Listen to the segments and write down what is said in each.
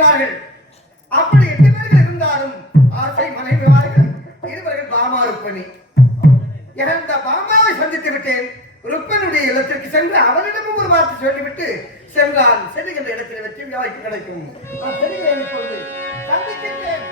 செய்வார்கள். அப்படி 8 பேர்கள் இருந்தாலும் ஆசை மனைவிவார்கள் இருவர்கள் பாமா ருக்மணி. இறந்த பாமாவை சந்தித்து விட்டேன். ருக்மனுடைய இல்லத்திற்கு சென்று அவனிடமும் ஒரு வார்த்தை சொல்லிவிட்டு சென்றால் செல்லுகின்ற இடத்தில் வெற்றி வாய்ப்பு கிடைக்கும். செல்கிறேன், இப்பொழுது சந்திக்கின்றேன்.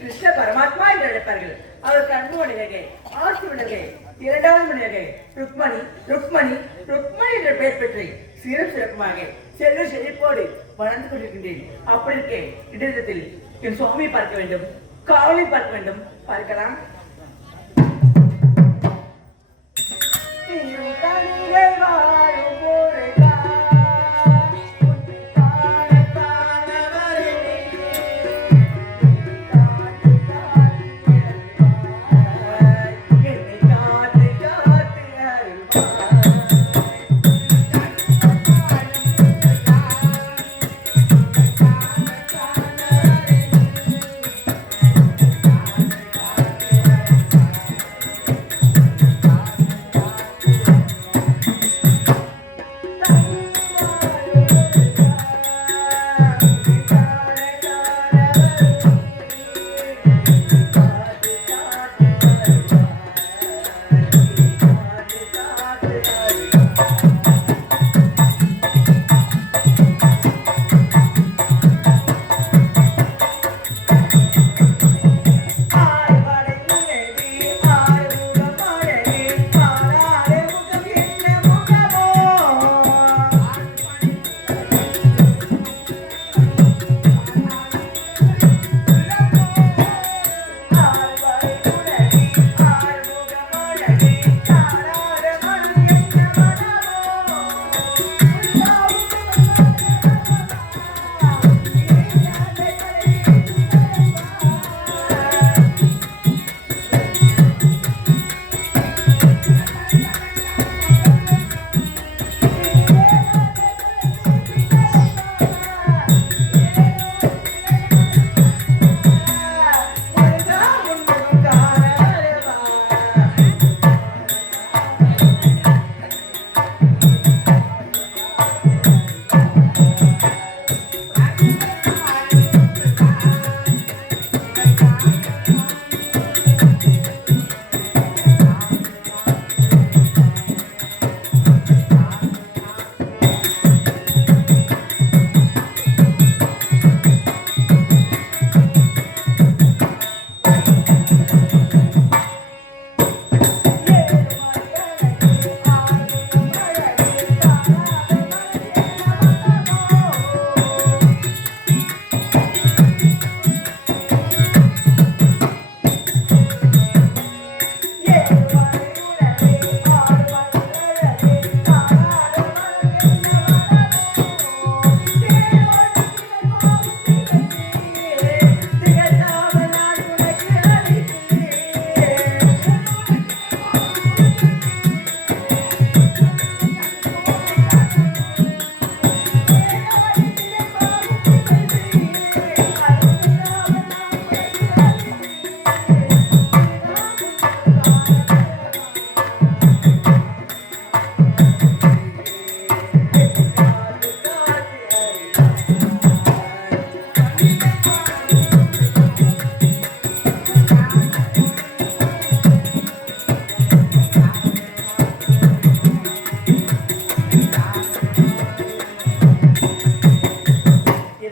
கிருஷ்ண பரமாத்மா என்று அழைப்பார்கள். அவர் கண்பு மனிதகை, ஆசி மனிதகை, இரண்டாவது மனிதகை ருக்மணி ருக்மணி ருக்மணி என்ற பெயர் பெற்று சீரம் சிறப்புமாக செல்வ செழிப்போடு வளர்ந்து கொண்டிருக்கின்றேன். அப்படி இருக்கேன் இடத்தில் என் சுவாமியை பார்க்க வேண்டும், காவலை பார்க்க வேண்டும். பார்க்கலாம்.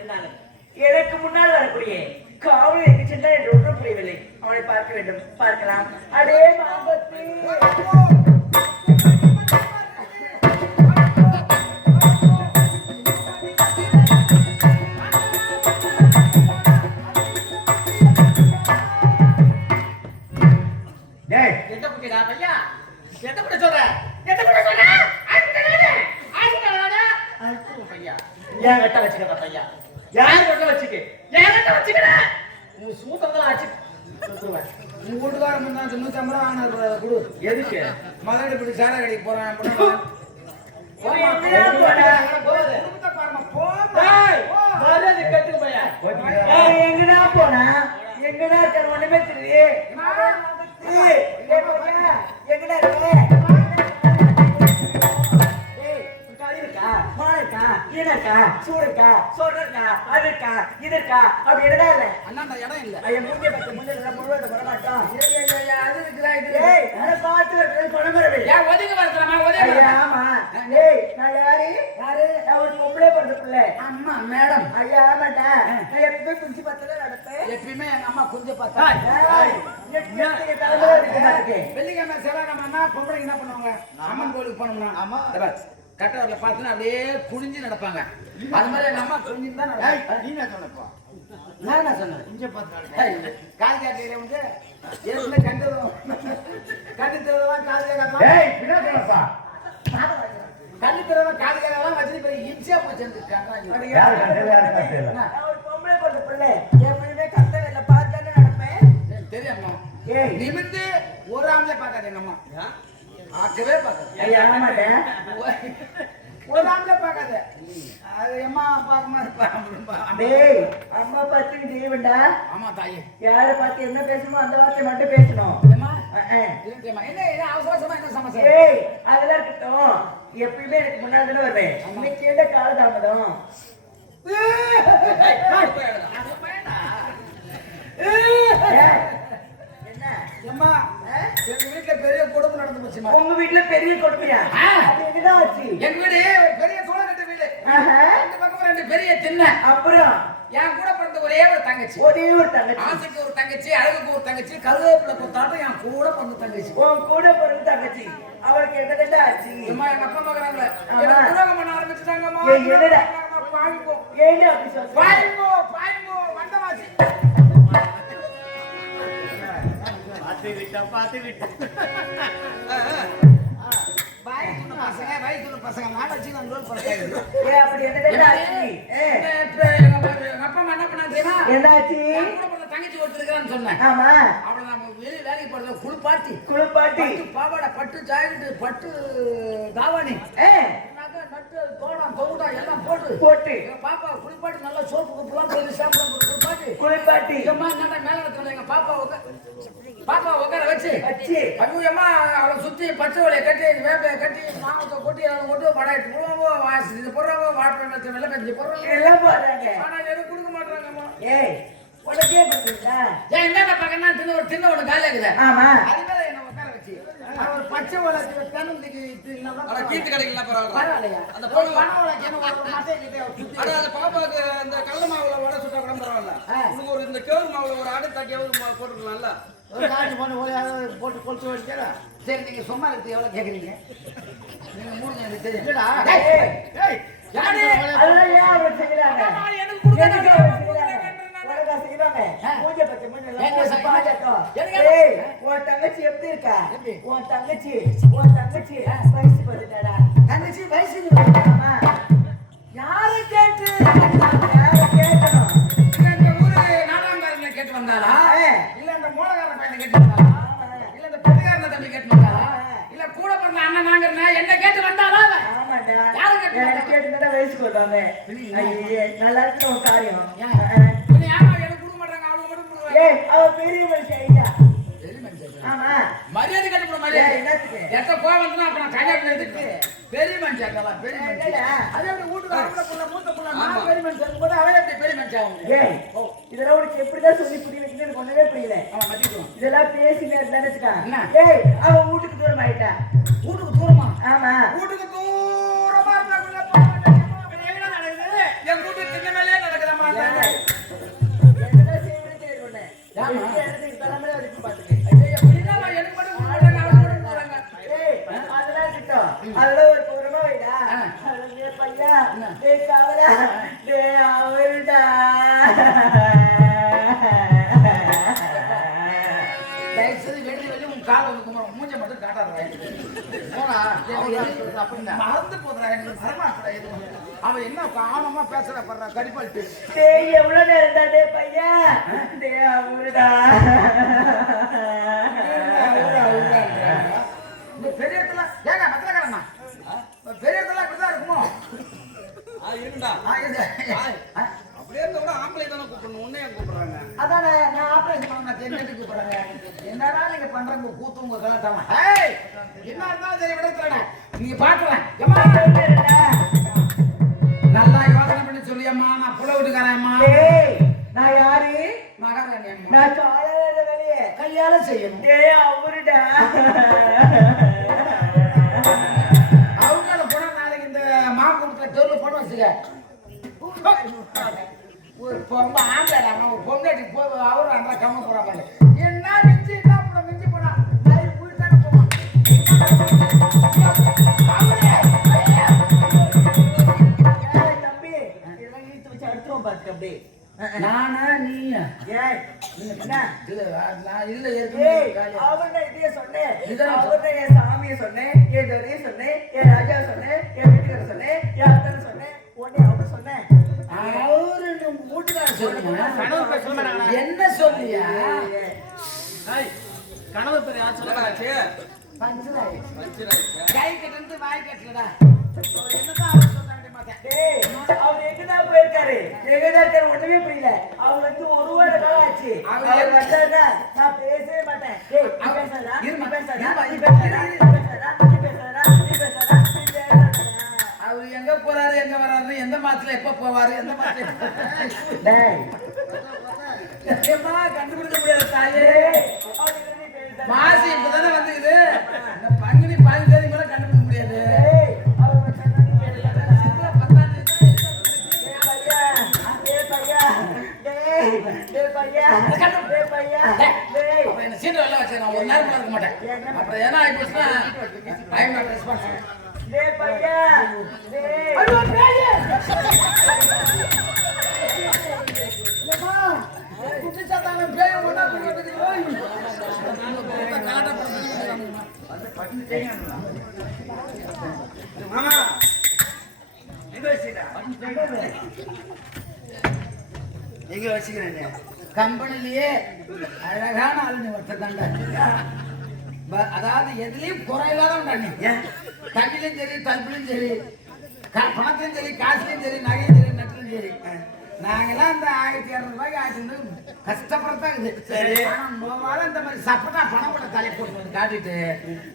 இருந்தாலும் எனக்கு முன்னால் வரக்கூடிய காவல் எங்கு சென்றால் என்று ஒன்றும் புரியவில்லை. அவனை பார்க்க வேண்டும், பார்க்கலாம். அடே மாம்பத்தி எந்த குட்டிடா பையா? எந்த குட்டி சொல்ற? எந்த குட்டி சொல்ற? பையா ஏன் கட்ட வச்சுக்கிறத பையா? யார் கட்ட வச்சுக்க? ஏன் கட்ட வச்சுக்கிற? நீ சூத்தங்களா ஆச்சு நீ வீட்டுக்காரன் முன்னா 950 ரூபா வாங்கினாரு கொடு. எதுக்கு? மதுரை இப்படி சாரை கடைக்கு போறான் எங்கடா போனா? எங்கடா இருக்க? ஒண்ணுமே தெரியல. எங்கடா இருக்க? சூடுக்கா சொல்றா அதுக்கா இதற்கா அப்படி என்னடா இல்ல அண்ணா இடம் இல்ல ஐயன் மூஞ்சி பத்து முன்ன முழுவத வர மாட்டான். அது இருக்குதா இது ஏய் அட பாத்து பணமரவே ஏன் ஒதுங்க வரதுமா? ஒதுங்க ஐயா ஆமா. ஏய் நான் யாரு நான் ஒரு பொம்பளை பொண்ணு பிள்ளை. அம்மா மேடம் ஐயா ஆமாடா. நான் எப்பவுமே குஞ்சு பத்தல நடப்பேன். எப்பயுமே எங்க அம்மா குஞ்சு பார்த்தா வெள்ளிக்கிழமை செவ்வாய்க்கிழமைனா பொம்பளைக்கு என்ன பண்ணுவாங்க? அம்மன் கோயிலுக்கு போனோம்னா ஆமா கட்டவரில் பார்த்துன்னா அப்படியே குனிஞ்சு நடப்பாங்க. அது மாதிரி எங்க அம்மா குனிஞ்சு தான் நீ என்ன சொன்னப்பா? நான் என்ன சொன்னேன்? குஞ்ச பார்த்து கால் காட்டில வந்து ஏற்கனவே கண்டு தருவதான் கால் கேட்கலாம். கண்டு தருவதான் கால் கேட்கலாம் வச்சு பெரிய இம்சையா போச்சு. நான் ஒரு பொம்பளை பொண்ணு பிள்ளை. எப்பவுமே கட்டவரில பார்த்தானே நடப்பேன். தெரியாமா? ஏய் நிமிந்து ஒரு ஆம்பளை பார்க்காது எங்க அம்மா. பார்க்கவே பார்க்காது. ஐயா ஆமாட்டேன். ஒரு ஆம்பளை பார்க்காது. அது அம்மா பார்க்கமா இருப்பா. டேய் அம்மா பார்த்து நீ தெரியவேண்டா. ஆமா தாயே. யார பார்த்து என்ன பேசணுமோ அந்த வார்த்தை மட்டும் பேசணும். ஏம்மா என்ன அவசரமா என்ன சமஸ்யா? ஏய் அதெல்லாம் இருக்கட்டும். எப்பயுமே எனக்கு முன்னாடி தானே வருவேன். இன்னைக்கு என்ன கால தாமதம்? என்ன அம்மா எங்க வீட்டுல பெரிய குடும்பம் நடந்து போச்சுமா. உங்க வீட்டுல பெரிய கொடுமையா? அது எங்கதான் ஆச்சு? எங்க வீடு ஒரு பெரிய சோழகட்ட வீடு. ஆஹா. ரெண்டு பக்கம் ரெண்டு பெரிய திண்ணை. அப்புறம் என் கூட பிறந்த ஒரே ஒரு தங்கச்சி. ஒரே ஒரு தங்கச்சி. ஆசைக்கு ஒரு தங்கச்சி, அழகுக்கு ஒரு தங்கச்சி, கருவேப்பிலை கொத்தாட்டம் என் கூட பிறந்த தங்கச்சி. உன் கூட பிறந்த தங்கச்சி. அவளுக்கு என்னடா ஆச்சு? அம்மா எங்க அப்பா மகனாங்களே ஆமா. துரோகம் பண்ண ஆரம்பிச்சுட்டாங்கம்மா. ஏய், என்னடா? பாய்ங்கோ ஏன் அப்படி சொல்ற? பாய்ங்கோ பாய்ங்கோ வந்தவாசி. பார்த்து விட்டு பாய் சொன்ன பசங்க நாடாச்சு நான் ரோல் பண்றேன். ஏய் அப்படி என்னடா ஆச்சு? எங்க அப்பா என்ன பண்ணா தெரியுமா? என்னாச்சு? என் கூட பிறந்த தங்கச்சி ஒருத்தர் இருக்கான்னு சொன்னேன். ஆமா அவளை நம்ம வெளியே வேலைக்கு போறத குளிப்பாட்டி குளிப்பாட்டி பாவாடை பட்டு ஜாக்கெட்டு பட்டு தாவாணி நட்டு தோடம் தொகுடா எல்லாம் போட்டு போட்டு எங்க பாப்பா குளிப்பாட்டி நல்லா சோப்பு குப்புலாம் போய் சாப்பிட குளிப்பாட்டி குளிப்பாட்டி எம்மா என்ன மேல இடத்துல எங்க பாப்பா உட்கார வச்சு வச்சு அம்மா அவளை சுத்தி பச்சை வலையை கட்டி வேப்பையை கட்டி மாமத்தை கொட்டி அதை கொண்டு படாயிட்டு போடுவோம் வாசி இது போடுறாங்க வாட்டை வெள்ளை கஞ்சி போடுறாங்க எல்லாம் போடுறாங்க. ஆனா எதுவும் கொடுக்க மாட்டாங்கம்மா. ஏய் உனக்கே பண்றீங்களா? ஏன் என்ன பார்க்கணும்னா ஒரு சின்ன ஒண்ணு காலியா இருக்குது. ஆமா அது மேல என்ன உட்கார வச்சு ஒரு பச்சை வலைக்கு தென்னந்துக்கு கீத்து கிடைக்கலாம் பரவாயில்லையா? அந்த பணம் வலைக்கு என்ன ஒரு மட்டை கிட்டே அந்த பாப்பாவுக்கு இந்த கடல மாவுல வடை சுட்டா கூட பரவாயில்ல. உனக்கு ஒரு இந்த கேவல் மாவுல ஒரு அடை தக்கியாவது போட்டுக்கலாம்ல. ஒரு காய்ச்சி பண்ண போட்டு கொளுத்து வச்சுக்கிறா. சரி நீங்க சும்மா இருக்கு எவ்வளவு கேக்குறீங்க? நீங்க மூணு எனக்கு தெரியுங்களா? அதெல்லாம் ஏன் அவளுக்கு செய்யறாங்க? எனக்கு எதுக்கு அவளுக்கு செய்யறாங்க? உனக்கா செய்யறாங்க? மூஞ்ச பத்தி மூஞ்ச எல்லாம் பாஜகம். ஏய் உன் தங்கச்சி எப்படி இருக்கா? உன் தங்கச்சி வயசு வருதாடா? தங்கச்சி வயசு ஆமா யாரை கேட்டு கேட்கணும். இந்த ஊரு நாடாங்காரங்களை கேட்டு வந்தாளா? இல்ல இந்த மூலகாரன் பையனை கேட்டு வந்தாளா? இல்ல இந்த பட்டுக்காரன தம்பி கேட்டு வந்தாளா? இல்ல கூட பிறந்த அண்ணன் நாங்கறனா என்ன கேட்டு வந்தாளா? ஆமாடா யாரை கேட்டு எனக்கு கேட்டுடா வயசுக்கு வருவாங்க. ஐயே நல்லா இருக்கு உன் காரியம். நீ யாரா எனக்கு கொடுக்க மாட்டாங்க அவங்க மட்டும் கொடுக்குறாங்க. ஏய் அவ பெரிய மனுஷன் ஐயா. சரி மனுஷன். ஆமா மரியாதை கட்டு போற ஏய், மரியாதை. என்னத்துக்கு? எத்த கோவம் வந்தா அப்ப நான் கல்யாணம் எடுத்துட்டு பெரிய மனுஷன் அதெல்லாம் பெரிய மனுஷன். என்னடா? அதே அப்படி வீட்டுக்கு அவங்கள புள்ள மூத்த புள்ள நான் பெரிய மனுஷன் கூட அவளே அப்படி பெரிய மனுஷன் ஆகும். ஏய் இதெல்லாம் உனக்கு எப்படிதான் சொல்லி புரிய வைக்கணும்னு எனக்கு ஒண்ணுமே புரியல. அவன் மதிக்குவான். இதெல்லாம் பேசினே இருந்தான்னு வச்சுக்கா. என்ன? ஏய் அவன் வீட்டுக்கு தூரம் ஆயிட்டா. வீட்டுக்கு தூரமா? ஆமா வீட்டுக்கு தூரமா இருந்தா கூட போக மாட்டேன். எங்க வீட்டு திண்ணை மேலே நடக்குதம்மா. தயவு செய்து வெளியே வெளியே உன் காலை வந்து கும்பிடும் மூஞ்சை மட்டும் காட்டாத போனா அப்படின்னு மறந்து போதுறா எனக்கு வரமாட்டா எதுவும் அவன் என்ன ஆணமா பேசுற பண்ற கடிப்பாட்டு டேய் எவ்வளவு நேரம் தான் டேய் பையா டேய் அவருடா இந்த பெரிய இடத்துல ஏங்க மத்தலக்காரண்ணா பெரிய இடத்துல இப்படிதான் இருக்குமோ இருந்தா அப்படியே இருந்த கூட ஆம்பளை தானே கூப்பிடணும் உன்னைய கூப்பிடுறாங்க அதானே நான் ஆபரேஷன் பண்ண தெரிஞ்சுட்டு கூப்பிடுறாங்க என்னடா நீங்க பண்றங்க கூத்து உங்க கலாட்டாமா என்ன இருந்தாலும் சரி விடத்துல நீங்க பாக்கலாம் நல்லா யோசனை பண்ணி சொல்லியம்மா நான் புல விட்டுக்காரம்மா டேய் நான் யாரு மகாராணி அம்மா நான் காலையில வேலையே கையால செய்யணும் டேய் அவருடா அவங்கள போனா நாளைக்கு இந்த மாங்குளத்துல தெருவில் போட வச்சுக்க ஒரு பொம்பை ஆண்டாடாம ஒரு பொம்னாட்டி போ அவரும் அந்த கம்ம போறாங்க என்ன மிஞ்சி என்ன போட மிஞ்சி போனா நிறைய போயிட்டாங்க போவான் தம்பி இதெல்லாம் இழுத்து வச்சு அடுத்துவோம் பாத்துக்க அப்படியே நானா நீயா ஏய் என்ன நான் இல்ல ஏய் ஏற்கனவே அவர்தான் இதையே சொன்னேன் இதான் அவர்தான் என் சாமியை சொன்னேன் என் துறையை சொன்னேன் என் ராஜா சொன்னேன் என் வீட்டுக்கார சொன்னேன் என் அத்தனை சொன்னேன் உடனே அவரு சொன்னேன் அவரு நம்ம வீட்டுக்கார சொல்லுங்க கணவர் பேர் சொல்ல மாட்டாங்களா? என்ன சொல்லியா கணவர் பேர் யார் சொல்லலாச்சு பஞ்சராய் வச்சிராச்சு கை கட்டு வாய் கட்டலடா என்னதான் அவர் சொன்னாங்க மாட்டேன் டேய் அவர் எங்கதான் போயிருக்காரு எங்கதான் இருக்காரு ஒண்ணுமே புரியல அவர் வந்து ஒரு வார காலம் ஆச்சு அவர் வந்தாருன்னா நான் பேசவே மாட்டேன் டேய் நீ பேசாதடா நீ பேசாதடா நீ பேசாதடா நீ பேசாதடா நீ பேசாதடா நீ பேசாதடா நீ பேசாதடா அவர் எங்க போறாரு எங்க வராரு எந்த மாசத்துல எப்ப போவாரு எந்த மாசத்துல டேய் ஏமா கண்டுபிடிக்க முடியாது தாயே அவர் என்ன பேசுறாரு மாசி இப்பதானே வந்துக்குது இந்த பங்குனி 15 தேதி மேல கண்டுபிடிக்க முடியாது டேய் அவர் சொன்னா நீ பேசாதடா அப்புறம் என்ன சீட்டு வெளில வச்சு நான் ஒரு நேரம் கூட இருக்க மாட்டேன் அப்புறம் ஏன்னா ஆயிப்போச்சுன்னா ஐ எம் நாட் ரெஸ்பான்சிபிள் மாமா எங்க வச்சுடா எங்க வச்சுக்கிறேன் கம்பெனிலேயே அழகான ஆளுங்க ஒருத்தர் தாண்டா அதாவது எதுலயும் குறையில்லாத நீ தண்ணிலையும் சரி தடுப்புலையும் சரி பணத்திலும் சரி காசுலையும் சரி நகையும் சரி நட்டுலையும் சரி நாங்கெல்லாம் இந்த 1200 ரூபாய்க்கு ஆயிட்டு கஷ்டப்படத்தான் இருக்குது சரி. ஆனா முதல்ல இந்த மாதிரி சப்பட்டா பணம் கூட தலையை போட்டு வந்து காட்டிட்டு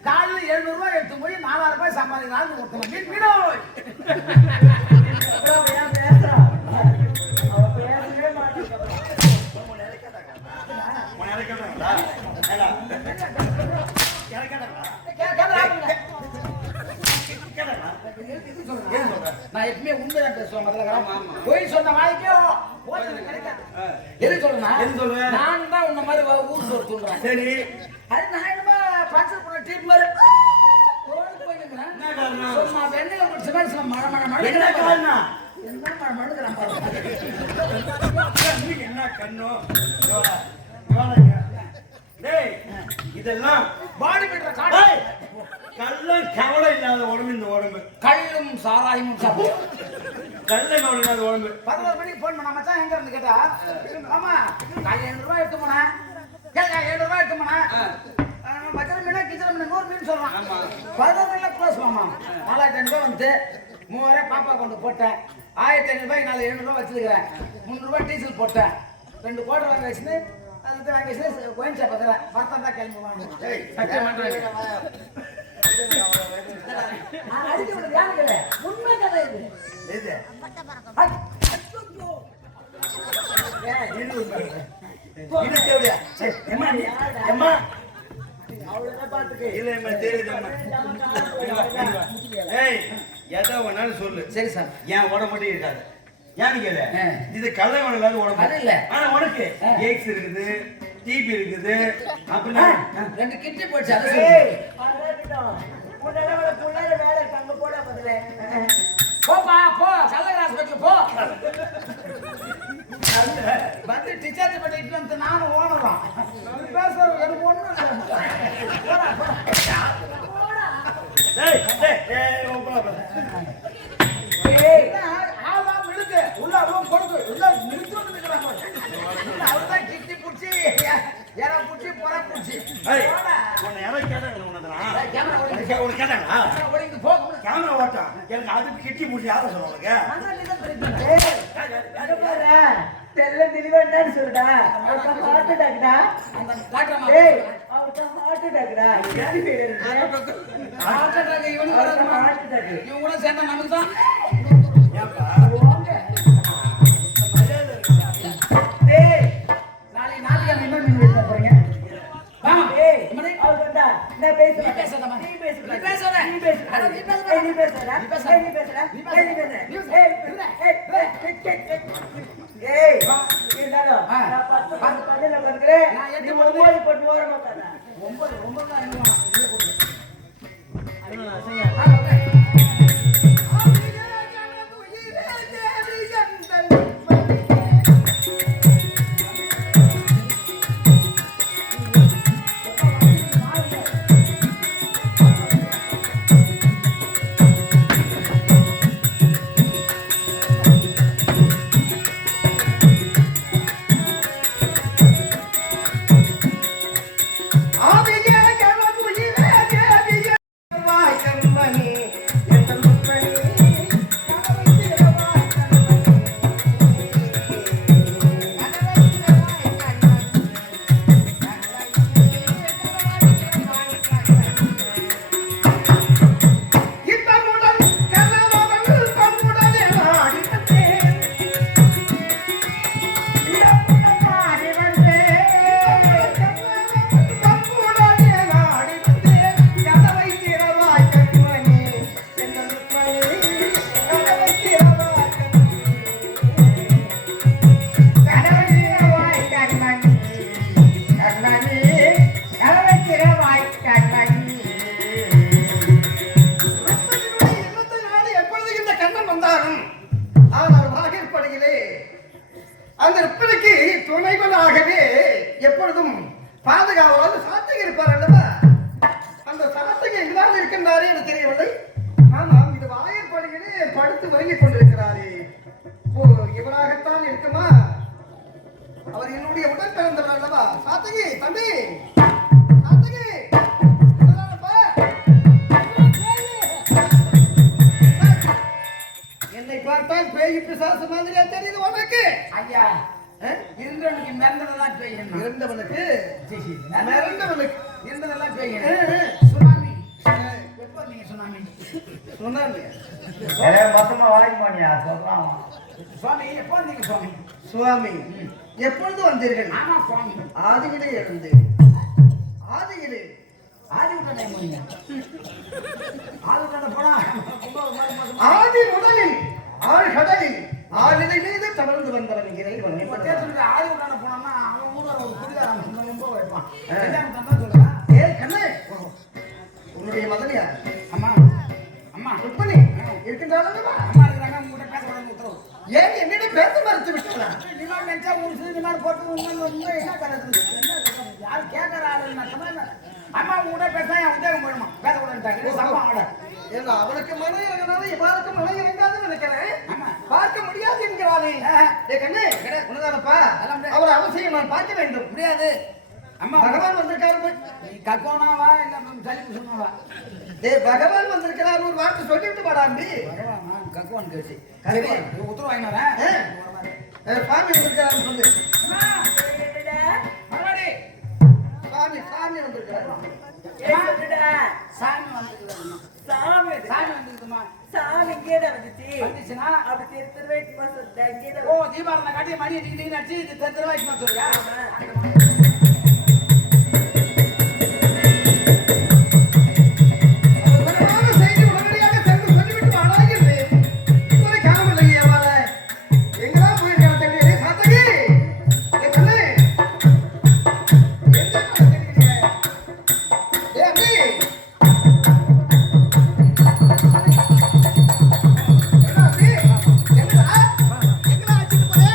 காலையில் 700 ரூபாய் எடுத்து போய் 4000 ரூபாய் சம்பாதிக்கிறான்னு ஒருத்தவங்க மீனோ நான் எப்பவுமே உண்மைதான் பேசுவேன் முதல்ல போய் சொன்ன வாய்க்கோ கிடைக்காது எது சொல்றேன்னா எது சொல்ற? நான் தான் உன்ன மாதிரி ஊர் சோறு தூண்டுறேன் சரி அது நான் என்னமா பஞ்சர் பண்ண டீப் மாதிரி ரோடுக்கு போய் நிக்கிறேன். என்ன காரணம்? சும்மா வெண்ணெய் ஒரு சிமெண்ட் மழை மழை மழை என்ன காரணம்? என்ன மழை மழுக்கிறான் பாருங்க என்ன கண்ணோ கவலைங்க. டேய் இதெல்லாம் பாடி பில்டர் காடு டேய், கள்ளம் கவலை இல்லாத உடம்பு இந்த உடம்பு கள்ளும் சாராயமும் சாப்பிடும் கள்ள கவலை இல்லாத உடம்பு 11 மணிக்கு போன் பண்ண மச்சான் எங்க இருந்து கேட்டா ஆமா காலை 700 ரூபாய் எடுத்து போனேன் கேட்க 700 ரூபாய் எடுத்து போனேன் மச்சன மீனா கிச்சன மீன் 100 மீன் சொல்றான் 11 மணில க்ளோஸ் மாமா 4500 ரூபாய் வந்து 3000 பாப்பா கொண்டு போட்டேன் 1500 ரூபாய் நாலு 700 ரூபாய் வச்சிருக்கிறேன் 300 ரூபாய் டீசல் போட்டேன் 2 கோட்டர் வாங்கி வச்சுன்னு அதுக்கு வாங்கி வச்சு கோயின் ஷாப் வைக்கிறேன் பார்த்தா தான் கிளம்புவாங்க சத்தியம் பண்றேன் அடிக்க விட யாரு உண்மை கதை இது இது இது தேவையா எம்மா எம்மா இல்ல எம்மா தெரியுது ஏய் எதா வேணாலும் சொல்லு சரி சார் என் உடம்பு மட்டும் இருக்காது ஏன்னு கேளு ஆ. இது கள்ள இல்லாத உடம்பு அது இல்ல. ஆனா உனக்கு ஆ. எய்ட்ஸ் இருக்குது டிபி இருக்குது அப்படின்னா அப்புறம் 2 கிட்னி போச்சு அது ஏய், சொல்லு அதான் உன்னால புள்ளார வேலை தங்க போட பதிலே போப்பா போ கல்லகர் ஹாஸ்பிட்டல் போ வந்து டிஸ்சார்ஜ் பண்ணிட்டு வந்து நானும் ஓனலாம் பேசுறேன் எனக்கு ஒண்ணும் உள்ள கொடுக்கு உள்ள முடிச்சு அவர்தான் கிட்டி பிடிச்சி யாரா பிடிச்சி பொற பிடிச்சி உன்னை யாரோ கேட்டாங்க உனக்கு கேட்டாங்களா கேமரா ஓட்டா எனக்கு அதுக்கு கிட்டி பூச்சி யாரும் சொல்லுவாங்க தெல்ல தெளிவான்னு சொல்லுடா அவருக்கு ஹார்ட் அட்டாக்டா அந்த டாக்டர் அவருக்கு ஹார்ட் அட்டாக்டா இவனுக்கு இவன் கூட சேர்ந்தா நமக்கு தான் நாளைக்கு நாளைக்கு என்ன மீன் வைக்க போறீங்க அந்த ருப்பனுக்கு துணைவனாகவே எப்பொழுதும் பாதுகாவலாக சாத்தகி இருப்பார் அல்லவா? அந்த சாத்தகி எங்கதான் இருக்கின்றாரே என்று தெரியவில்லை. ஆமாம், இது வாயற்படுகளே படுத்து உறங்கிக் கொண்டிருக்கிறாரே. ஓ, இவராகத்தான் இருக்குமா? அவர் என்னுடைய உடன் பிறந்தவர் அல்லவா? சாத்தகி, தம்பி சாத்தகி, என்னை பார்த்தால் பேய் பிசாசு மாதிரியா தெரியுது உனக்கு? ஐயா இருந்தவனுக்கு மிரண்டதெல்லாம் பெய்யணும். இருந்தவனுக்கு மிரண்டவனுக்கு இருந்ததெல்லாம் பெய்யணும். சுனாமி எப்போ நீங்க சுனாமி சொன்னாங்க. மொத்தமா வாங்கிமானியா சொல்றான். சுவாமி எப்போ நீங்க சுவாமி? சுவாமி எப்பொழுது வந்தீர்கள்? ஆமா சுவாமி. ஆதியிலே இருந்து ஆதியிலே ஆதி விட்டா போனீங்க. ஆதி விட்டா போனா ஆதி முதலில் ஆள் கடலில் ஆளிலை மீது தவழ்ந்து வந்தவன் இறைவன். ஆதி விட்டா போனோம்னா அவன் கூட ஒரு குடிகாரன் ரொம்ப வைப்பான். சொல்லுங்க. ஏ கண்ணே, உன்னுடைய மகன் யார்? அம்மா அம்மா ருக்மணி இருக்கின்றாளா? அம்மா இருக்கிறாங்க. உங்ககிட்ட பேச கூடாது உத்தரவு. ஏன் என்னிடம் பேச மறுத்து விட்டாளா? நீங்க நினைச்சா ஒரு சிறு போட்டு உண்மை என்ன கலந்து யாரு கேட்கற ஆளு நான் சொன்னேன். அம்மா உங்ககிட்ட பேச என் உத்தியோகம் போயிடுமா? பேசக்கூடாதுட்டாங்க. சம்பா ஆர்டர். ஏன்னா அவனுக்கு மன இறங்கினால இவருக்கு மன இறங்காதுன்னு நினைக்கிறேன். ஆமா. பார்க்க முடியாது என்கிறானே. ஏ கண்ணே, உனதானப்பா? அவர் அவசியம் நான் பார்க்க வேண்டும். முடியாது. அம்மா பகவான் வந்திருக்காரு. நீ கக்கோனாவா இல்ல சலிப்பு சொன்னாவா? பகவான் வந்திருக்கிறார் ஒரு வார்த்தை சொல்லிட்டு பாடாம்பி. பகவானா கக்கோன் கேசி. சரி உத்தரவு வாங்கினாரா? சாமி வந்திருக்கிறாரு சொல்லு. மறுபடி சாமி வந்திருக்கிறாரு. சாமி வந்துருக்குதுமா. சாமி சாமி வந்துருக்குமா. சாமி இங்கேதான் வந்துச்சு. வந்துச்சுன்னா அப்படி திருவாய்க்கு சொல்லிட்டேன். இங்கேதான் ஓ தீபாவளி காட்டி மணி நீங்க நடிச்சு இது திருவாய்க்கு சொல்றியா? செய்தி உடனடியாக சென்று சொல்லிவிட்டு வாடாகிறேன். இதுவரை காணவில்லை அவளை. எங்கதான் போயிருக்காங்க தங்கி? சாத்தகி, ஏ கண்ணே, எங்க போயிருக்கீங்க? ஏ அண்ணி, என்ன அண்ணி? என்னடா? எங்கடா அழைச்சிட்டு போறே?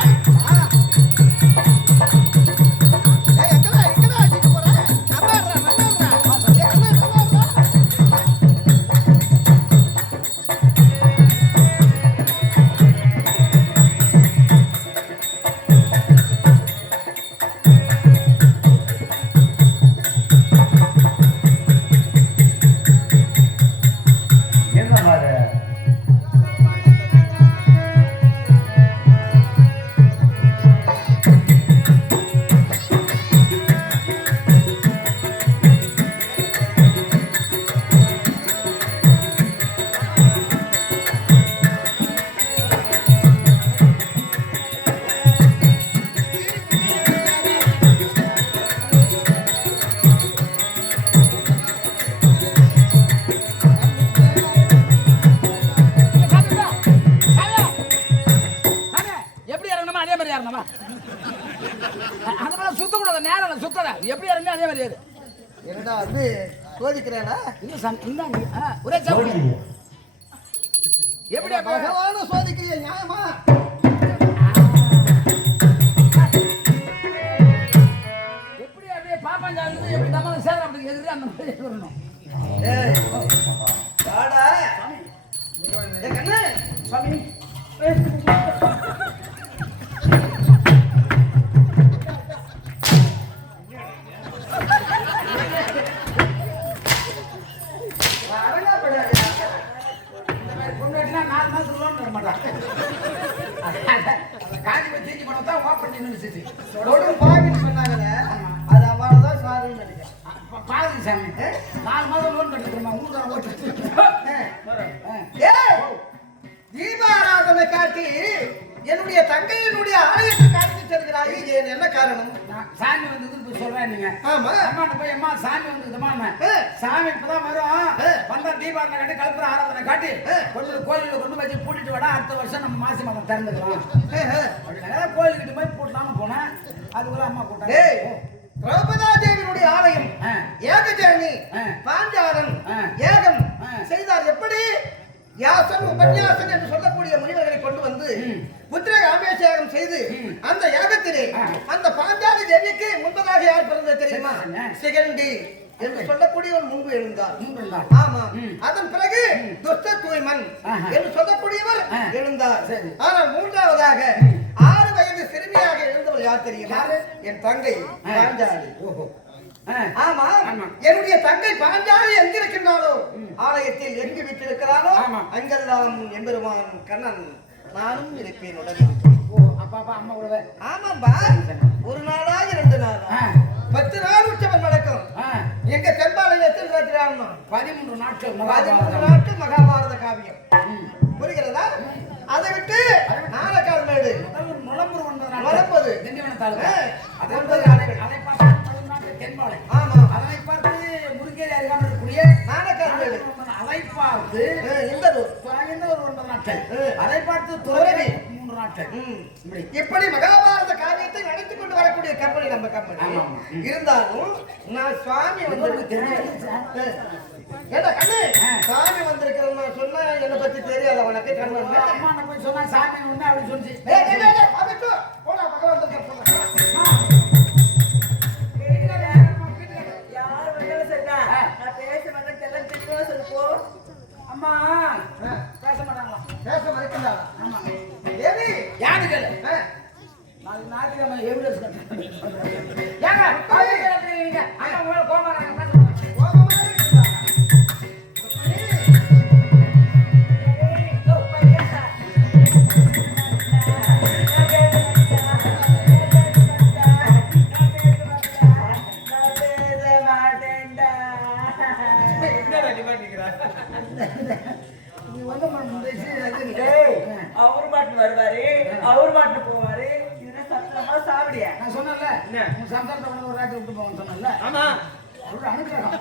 அந்த மாதிரி சுத்தக்கூடாது, நேரம் சுத்தல எப்படி இறங்க அதே மாதிரி ஏறு. என்னடா அது சோதிக்கிறேடா? இல்ல சாமி இந்தாங்க. ஒரே சாமி எப்படி பகவான சோதிக்கிறிய நியாயமா? எப்படி அப்படியே பாப்பாஞ்சாலி எப்படி நம்ம சேர அப்படி எதிரே அந்த மாதிரி வரணும். ஏய் வாடா ஏ கண்ணு சாமி இந்த மாதிரி பொண்ணு வெட்டினா 4 மாசம் லோன் தர மாட்டாங்க. காஞ்சி போய் தீக்கி பணம் தான் ஓப்பன் பண்ணி நினைச்சிச்சு. ஒரு பாவின்னு சொன்னாங்கல்ல, அது அவ்வளவுதான் சாருன்னு நினைக்கிறேன். பாருங்க சாமி 4 மாதம் லோன் கட்டி தருமா 3 தரம் ஓட்டு. ஏய் தீபாராதனை காட்டி என்னுடைய தங்கையினுடைய ஆலயத்தை காட்டி செல்கிறாய், ஏன் என்ன காரணம்? சாமி வந்ததுன்னு போய் சொல்றேன் நீங்க. ஆமா அம்மாட்ட போய் அம்மா சாமி வந்ததுமா, சாமி இப்பதான் வரும், வந்தா தீபாவளி காட்டி கல்புர ஆராதனை காட்டி கொண்டு கோயிலுக்கு கொண்டு வச்சு பூட்டிட்டு வாடா, அடுத்த வருஷம் நம்ம மாசி மாதம் திறந்துக்கலாம் அப்படின்னா கோயிலுக்கிட்ட போய் பூட்டலாம்னு போனேன். அதுக்குள்ள அம்மா போட்டாங்க. ஏய் திரௌபதாதேவியினுடைய ஆலயம் ஏகஜனி பாஞ்சாலன் ஏகம் செய்தார். எப்படி? யாசன் உபன்யாசன் என்று சொல்லக்கூடிய முனிவர்களை கொண்டு வந்து புத்திர அபிஷேகம் செய்து அந்த யாகத்திலே அந்த பாஞ்சாலி தேவிக்கு முன்பதாக யார் பிறந்தது தெரியுமா? சிகண்டி என்று சொல்லக்கூடியவன் முன்பு எழுந்தார். ஆமா. அதன் பிறகு துஷ்ட தூய்மன் என்று சொல்லக்கூடியவர் எழுந்தார். ஆனால் மூன்றாவதாக 6 வயது சிறுமியாக எழுந்தவர் யார் தெரியுமா? என் தங்கை பாஞ்சாலி. ஆமா, என்னுடைய தங்கை பாஞ்சாலி எங்கிருக்கின்றாளோ, ஆலயத்தில் எங்கு விட்டிருக்கிறாளோ அங்கெல்லாம் எம்பெருமான் கண்ணன் நானும் இருப்பேன் உடனே. அப்பா அம்மா கூட. ஆமாம்பா, 1 நாளா 2 நாளா 10 நாள் உற்சவம் நடக்கும். எங்க தென்பாளையத்தில் 13 நாட்கள் 13 நாட்கள் மகாபாரத காவியம். புரிகிறதா? அதை விட்டு நாளக்கால்மேடு நுழம்புரு 9 திண்டிவனம் தாலுகா. அதை பார்த்து 13 நாட்கள் தென்பாளை. ஆமா. அதனை பார்த்து முருகேரி அருகாமல் இருக்கக்கூடிய நாளக்கால்மேடு. அதை பார்த்து இந்த ஒரு 9 நாட்கள். அதை பார்த்து துறவி 3 நாட்கள். இப்படி மகாபாரத காவியத்தை நடத்தி கொண்டு வரக்கூடிய கம்பெனி நம்ம கம்பெனி. இருந்தாலும் நான் சுவாமி வந்து ஏடா கண்ணு சாமி வந்திருக்கிறேன்னு சொன்னா என்னை பத்தி தெரியாத உனக்கு கண்ணு. அம்மா போய் சொன்னா சாமி ஒண்ணு அப்படி சொல்லிச்சு. போடா பகவான் சொன்ன யார் வந்தாலும் சரிதா, நான் பேச வந்தது எல்லாம் தெளிவா சொல்லு போ. அம்மா பேச மாட்டாங்களா? பேச மறுக்கின்றாளா? ஆமா. தேவி யாரு கேளு? நாளைக்கு ஞாயிற்றுக்கிழமை எவிடன்ஸ் கட்டுறேன். ஏங்க பாதி கேட்குறீங்க. அம்மா உங்களை கோமாராங்க பேச அவர் பாட்டு வருவாரு, அவர் பாட்டு போவாரு. இதெல்லாம் சத்தமா சாப்பிடியா? நான் சொன்னேன்ல, உங்க சந்தானத்தை கொண்டு ஒரு ராத்திரி விட்டு போங்கன்னு சொன்னேன்ல. ஆமா. அவரோட அனுகிரகம்.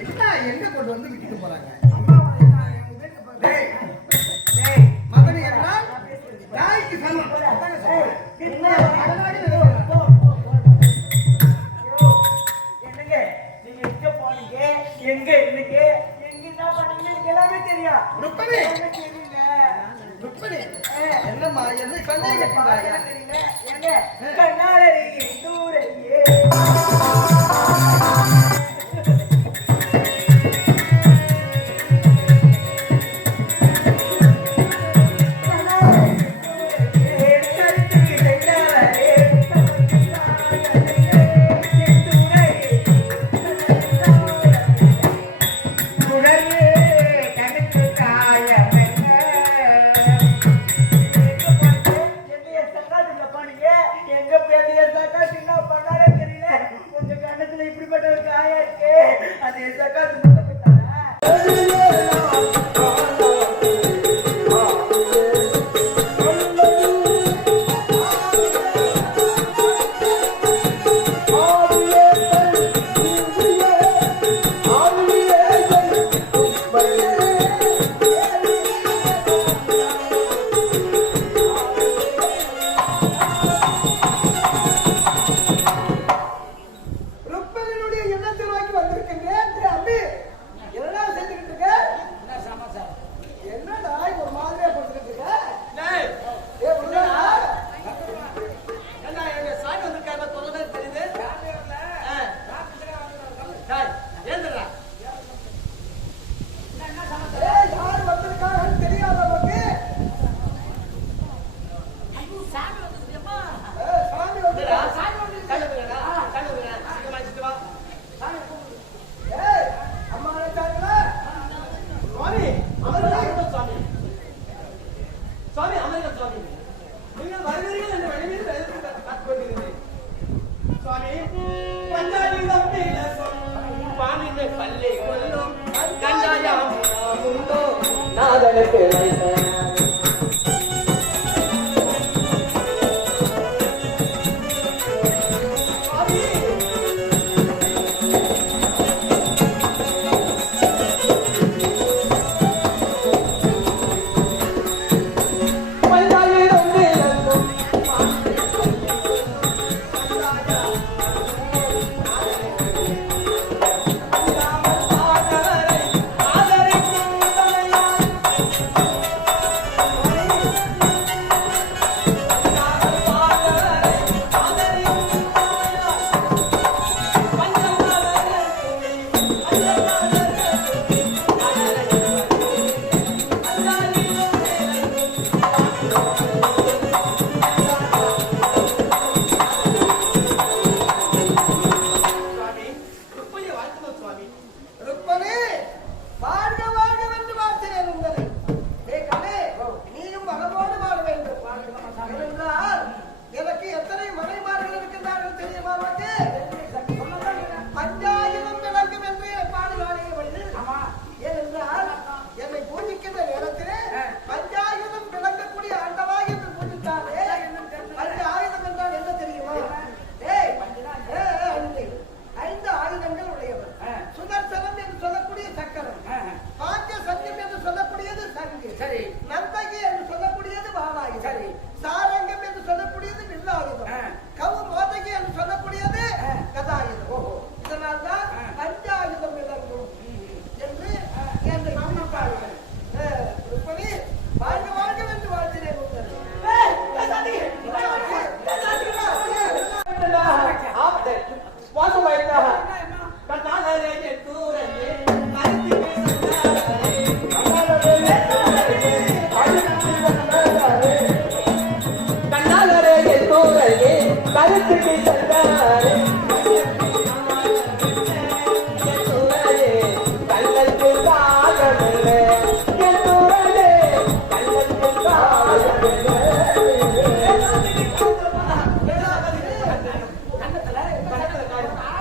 என்ன எங்க கொண்டு வந்து விட்டுட்டு போறாங்க? அம்மா எங்க வீட்டுக்கு போய் மகனி என்றால் தாய்க்கு சமம். என்னங்க நீங்க எங்க போனீங்க, எங்க இருந்தீங்க, எங்க என்ன பண்ணீங்க, எனக்கு எல்லாமே தெரியும். ருக்மணி, தெரியல. ருக்மணி, என்னம்மா என்ன சந்தேகப்படுறாங்க? தெரியல. ஏங்க கண்ணாலரி தூரையே எங்க கருத்துக்கு தந்தாரே கள்ளத்து தாகமில்லை என் தூரலே கள்ளத்து தாகமில்லை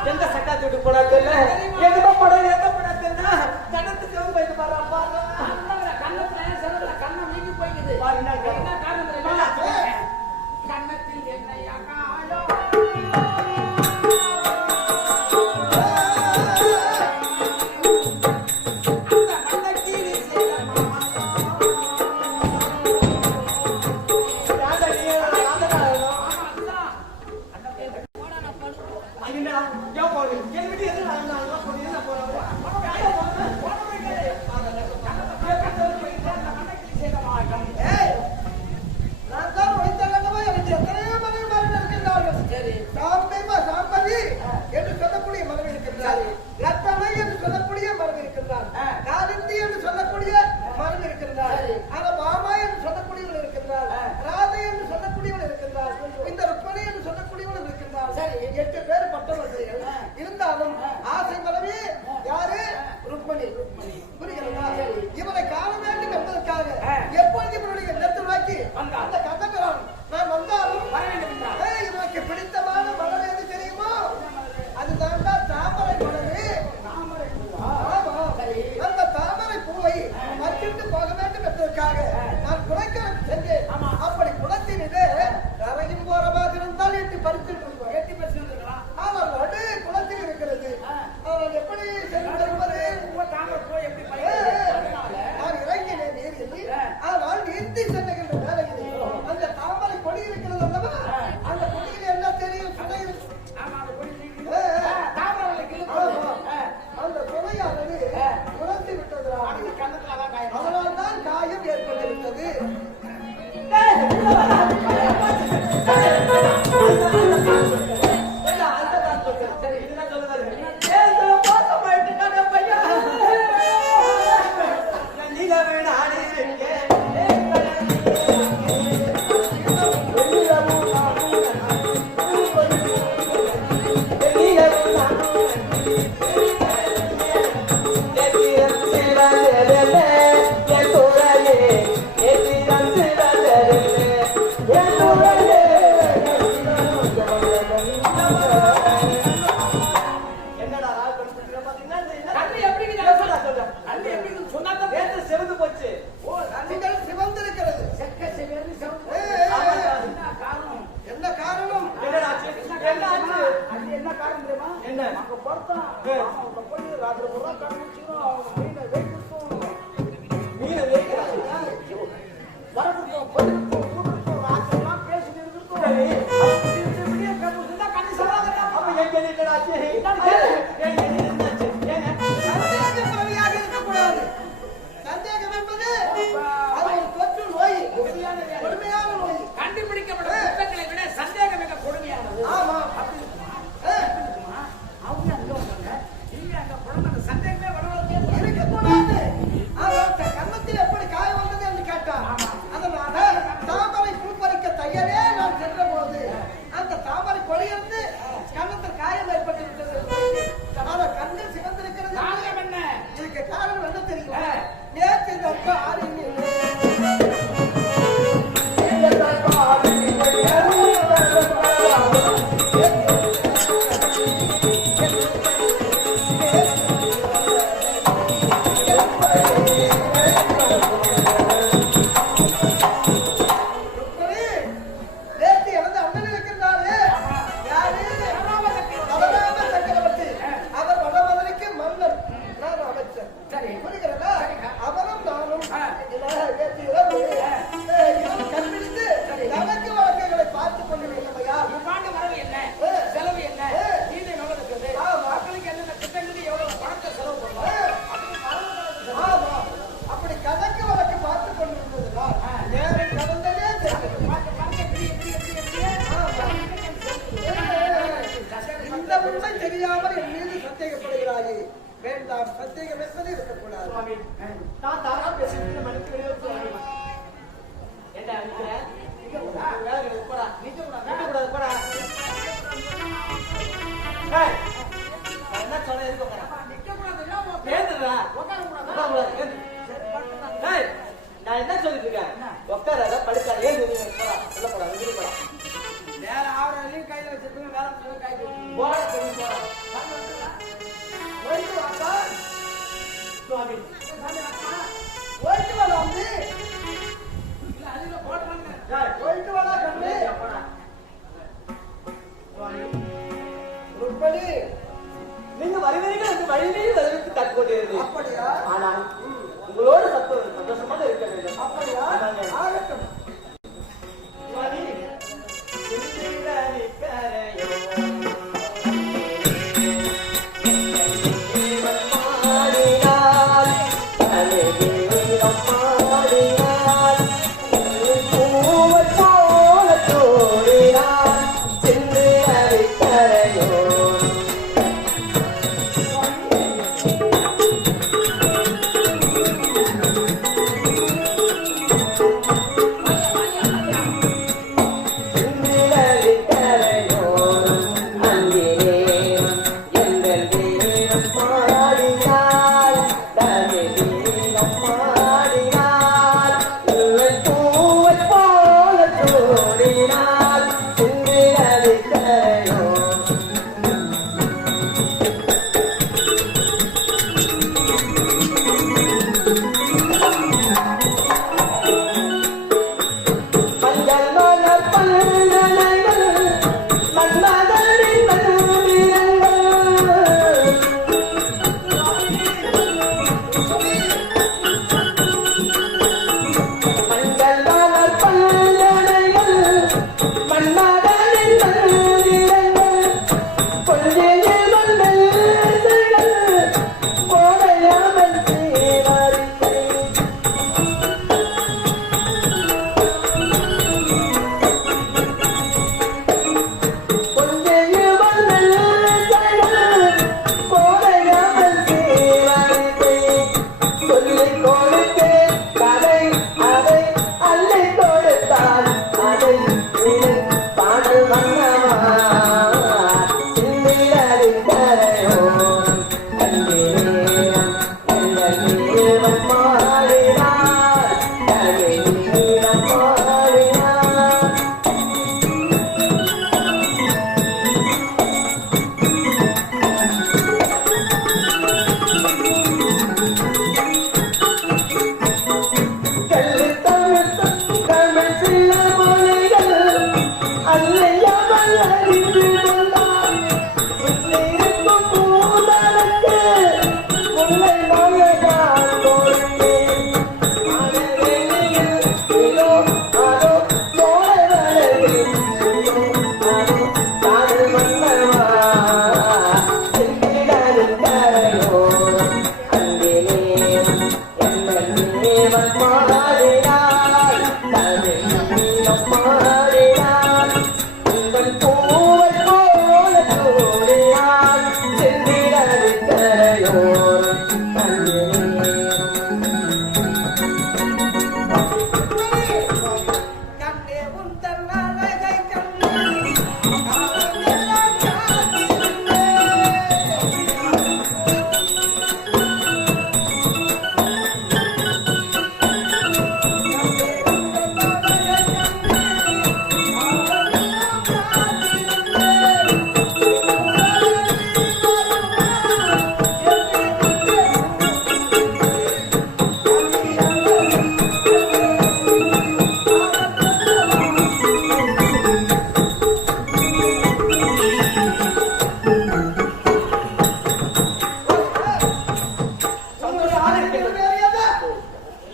எந்த சக்காத்துட்டு போனா தெரியல எந்த படம் தடத்து செவன் போயிட்டு பாரு கண்ணத்துல செலவுல கண்ணம் நீங்கி போய்க்குது என்ன காரணம் தெரியுமா கண்ணத்தில் என்னையா காலம் நான் தான் வைத்தல்லவா எனக்கு எத்தனையோ மனைவிமார்கள் இருக்கின்றார்கள். சாம்பேமா சாம்பவி என்று சொல்லக்கூடிய மனைவி இருக்கின்றார். ரத்தமை என்று சொல்லக்கூடிய மனைவி இருக்கின்றார். காலிந்தி என்று சொல்லக்கூடிய மனைவி இருக்கின்றார். ஆனா மாமா என்று சொல்லக்கூடியவள் இருக்கின்றார். ராதை என்று சொல்லக்கூடியவள் இருக்கின்றார். இந்த ருக்மணி என்று சொல்லக்கூடியவள் இருக்கின்றார். 8 பேர் பட்டவர்கள் இருந்தாலும் ஆசை மனைவி யாரு? ருக்மணி. புரிகிறதா? இவனை காண வேண்டும் என்பதற்காக எப்பொழுது இவனுடைய நெத்து நோக்கி அந்த கந்தகரான் நான் வந்தாலும் இவனுக்கு பிடித்தமான மலர் எது தெரியுமோ அதுதான் தாமரை மலரு. அந்த தாமரை பூவை மற்றிட்டு போக வேண்டும் என்பதற்காக நான் குளக்கரம் சென்றேன். அப்படி குளத்தினிலே கரையும் போற மாதிரி இருந்தால் எட்டி பறித்துட்டு ஆனால் நடு குளத்தில் இருக்கிறது. அவன் எப்படி சென்று வருவது? நான் இறங்கினேன் நீரில். ஆனால் நீந்தி செல்லுகின்ற வேலையில் அந்த தாமரை கொடி இருக்கிறது அல்லவா? அந்த கொடியில் என்ன தெரியும்? சுனையில் அந்த சுனையானது குறைந்து விட்டது. அதனால் தான் காயம் ஏற்பட்டு விட்டது. சந்தேகம் என்பது அது ஒரு தொற்று நோய், கொடுமையான நோய். கண்டுபிடிக்கப்பட்ட குற்றங்களை விட சந்தேகம் மிக கொடுமையானது. ஆமா. அவங்க அங்க வந்தாங்க, நீங்க அங்க போன சந்தேகமே வரவே இருக்கக்கூடாது. அவன் கன்னத்தில் எப்படி காயம் வந்தது என்று கேட்டான். அதனால தாமரை பூ பறிக்க தையரே நான் சென்ற போது அந்த தாமரை கொடியிருந்து கன்னத்தில் காயம் ஏற்பட்டு விட்டது. ஆனால் கண்ணில் சிவந்திருக்கிறது. காரணம் என்ன? இதுக்கு காரணம் என்ன தெரியுமா? நேற்று இந்த அக்கா ஆறின்னு வேண்டாம், சந்தேகம் என்பது இருக்கக்கூடாது. நான் தாரா பேசிட்டு மனசு வெளியே என்ன வேலை போடா, நிக்க கூடாது போடா. ஏய், நான் என்ன சொல்றேன், எதுக்கு உட்கார? ஏந்துடா. உட்காரக்கூடாது, ஏந்து. ஏய், நான் என்ன சொல்லிட்டு இருக்கேன்? உட்காராத, படுக்காத, ஏந்து நீ போடா, உள்ள போடா, இங்கிட்டு போடா. வேற ஆவரம் கையில வச்சிருக்கீங்க, வேற கையில போடா, சொல்லி போடா. போயிட்டு வாப்பா. சுவாமி, போயிட்டு வாடா வந்து. ஏய், போயிட்டு வாடா கண்ணு. போடா. சுவாமி, ருக்மணி, நீங்க வருவீர்கள் என்று வழியிலேயே வரவேற்று கற்றுக்கொண்டிருந்தேன். அப்படியா? ஆனால் உங்களோட சந்தோஷமாக இருக்க வேண்டும். அப்படியா? ஆமாங்க. ஆகட்டும். சுவாமி, செந்திலடி கரையோ மாறினார், அழகேரம் மாறினார், பூவை போல தோழினார், செந்திலடி கரையோ. செந்திலடி கரையோ அங்கே எங்கள் வீரம் பாடினார், தமிழீரம் பாடினார், உங்கள் பூவை போல தோடினார், செந்திலடி கரையோ. மஞ்சள் மலர் பல்கலைகள் மன்மதனின் மதுவிரங்கள். மஞ்சள் மலர் பல்கலைகள் மன்மதனின் மதுவிரங்கள். கொள்கையில் வந்தல்கள் போதையாமல் சேவாரில்லை. கொஞ்சையில் வந்தல்கள் போதையாமல் சேவாரில்லை. சொல்லிக் கொடுத்தேன் கதை, அதை அள்ளிக் கொடுத்தால் அதை இனி பாடல் மன்னவா. செந்திலடி கரையோ அங்கே எங்கள் வீரம் மாறினார், தமிழீரம் மாறினார். தமிழ் சில மொழிகள் அல்லையாமல் அறிந்து கொண்டார். உள்ளிருக்கும் பூதலுக்கு முல்லை மழைதான் கொடுத்தேன். மலைவெளியில் இதோ அதோ சோலை வளைவில் இதோ அதோ காதல் மன்னவா. செந்திலடி கரையோ அங்கே எங்கள் தேவன் மாறினார், தமிழீரம் மாறினார், உங்கள் பூவை போல தோழினார், செந்திலடி கரையோ அங்கே. கண்ணே உந்தன் அழகை கண்ணே, காலமெல்லாம் காத்திருந்தேன்.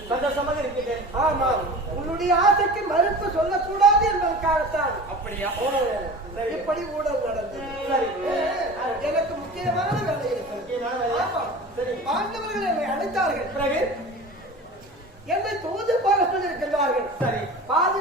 சந்தோஷமாக இருக்கிறேன். ஆமாம், உன்னுடைய ஆசைக்கு மறுப்பு சொல்லக்கூடாது என்பதற்காகத்தான் அப்படியா? இப்படி ஊழல் நடந்தது. சரி. எனக்கு முக்கியமான வேலை இருக்கிறது. முக்கியமான வேலையா? ஆமாம். சரி. பாண்டவர்கள் என்னை அழைத்தார்கள். பிறகு என்னை தூது போக சொல்லியிருக்கின்றார்கள். சரி. பாத